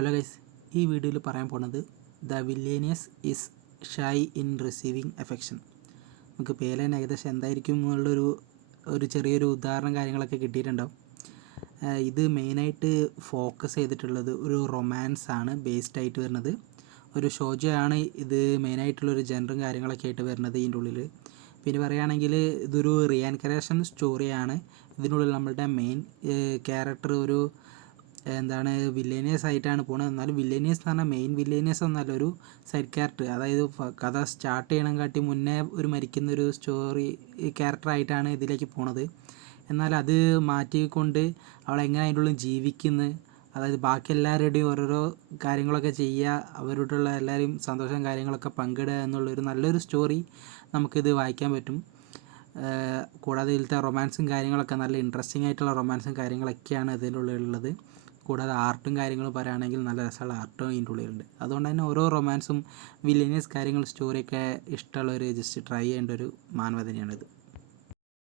Hello guys, ഈ വീഡിയോയിൽ പറയാൻ പോണത് the villainous is shy in receiving affection. നമുക്ക് പേലൻ ഏകദേശം എന്തായിരിക്കും എന്നുള്ളൊരു ചെറിയൊരു ഉദാഹരണം കാര്യങ്ങളൊക്കെ കിട്ടിയിട്ടുണ്ടാവും. ഇത് മെയിനായിട്ട് ഫോക്കസ് ചെയ്തിട്ടുള്ളത് ഒരു റൊമാൻസ് ആണ് ബേസ്ഡ് ആയിട്ട് വരുന്നത്. ഒരു ഷോജോ ആണ് ഇത് മെയിനായിട്ടുള്ളൊരു ജനറും കാര്യങ്ങളൊക്കെ ആയിട്ട് വരുന്നത് ഇതിൻ്റെ ഉള്ളിൽ. പിന്നെ പറയുകയാണെങ്കിൽ ഇതൊരു റീഎൻകറേഷൻ സ്റ്റോറിയാണ്. ഇതിനുള്ളിൽ നമ്മളുടെ മെയിൻ ക്യാരക്ടർ ഒരു വില്ലേനിയസ് ആയിട്ടാണ് പോകുന്നത്. എന്നാലും വില്ലേനിയസ് എന്ന് പറഞ്ഞാൽ മെയിൻ വില്ലേനിയസ് ഒന്നല്ല, ഒരു സൈഡ് ക്യാരക്ടർ. അതായത് കഥ സ്റ്റാർട്ട് ചെയ്യണം കാട്ടി മുന്നേ ഒരു മരിക്കുന്നൊരു സ്റ്റോറി ക്യാരക്ടറായിട്ടാണ് ഇതിലേക്ക് പോണത്. എന്നാൽ അത് മാറ്റിക്കൊണ്ട് അവളെങ്ങനെ അതിൻ്റെ ഉള്ളിൽ ജീവിക്കുന്നു, അതായത് ബാക്കി എല്ലാവരുടെയും ഓരോരോ കാര്യങ്ങളൊക്കെ ചെയ്യുക, അവരോടുള്ള എല്ലാവരെയും സന്തോഷം കാര്യങ്ങളൊക്കെ പങ്കിടുക എന്നുള്ളൊരു നല്ലൊരു സ്റ്റോറി നമുക്കിത് വായിക്കാൻ പറ്റും. കൂടാതെ ഇതിലത്തെ റൊമാൻസും കാര്യങ്ങളൊക്കെ നല്ല ഇൻട്രസ്റ്റിംഗ് ആയിട്ടുള്ള റൊമാൻസും കാര്യങ്ങളൊക്കെയാണ് ഇതിൻ്റെ ഉള്ളിലുള്ളത്. കൂടാതെ ആർട്ടും കാര്യങ്ങളും പറയുകയാണെങ്കിൽ നല്ല രസമുള്ള ആർട്ടും ഇതിൻ്റെ ഉള്ളിലുണ്ട്. അതുകൊണ്ട് തന്നെ ഓരോ റൊമാൻസും വില്ലേനിയസ് കാര്യങ്ങൾ സ്റ്റോറിയൊക്കെ ഇഷ്ടമുള്ളവർ ജസ്റ്റ് ട്രൈ ചെയ്യേണ്ട ഒരു മാനവ തന്നെയാണിത്.